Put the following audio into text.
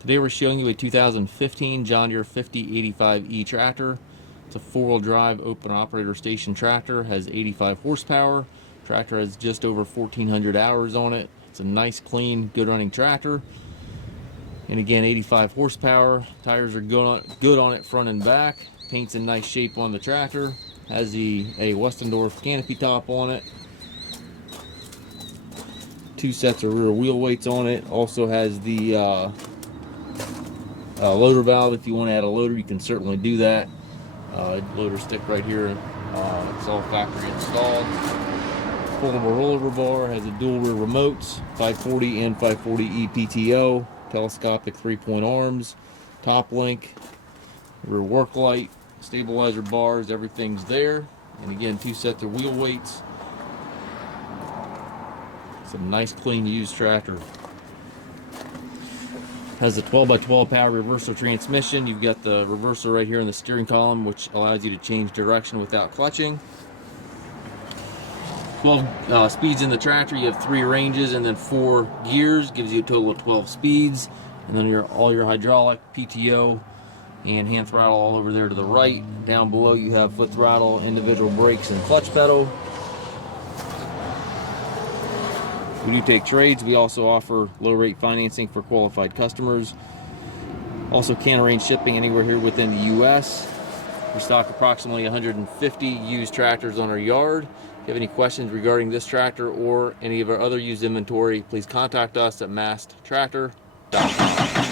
Today we're showing you a 2015 John Deere 5085E tractor. It's a four-wheel drive open operator station tractor, has 85 horsepower. Tractor has just over 1,400 hours on it. It's a nice, clean, good running tractor. And again, 85 horsepower. Tires are good on it front and back. Paint's in nice shape on the tractor. Has a Westendorf canopy top on it. 2 sets of rear wheel weights on it. Also has the loader valve. If you want to add a loader, you can certainly do that. Loader stick right here. It's all factory installed. Foldable rollover bar, has a dual rear remotes, 540 and 540E PTO, telescopic 3-point arms, top link, rear work light, stabilizer bars, everything's there. And again, 2 sets of wheel weights. It's a nice, clean, used tractor. Has a 12x12 power reversal transmission. You've got the reverser right here in the steering column, which allows you to change direction without clutching. 12 speeds in the tractor. You have 3 ranges and then 4 gears. Gives you a total of 12 speeds. And then all your hydraulic, PTO, and hand throttle all over there to the right. Down below you have foot throttle, individual brakes, and clutch pedal. We do take trades. We also offer low rate financing for qualified customers. Also can arrange shipping anywhere here within the US. We stock approximately 150 used tractors on our yard. If you have any questions regarding this tractor or any of our other used inventory, please contact us at masttractor.com.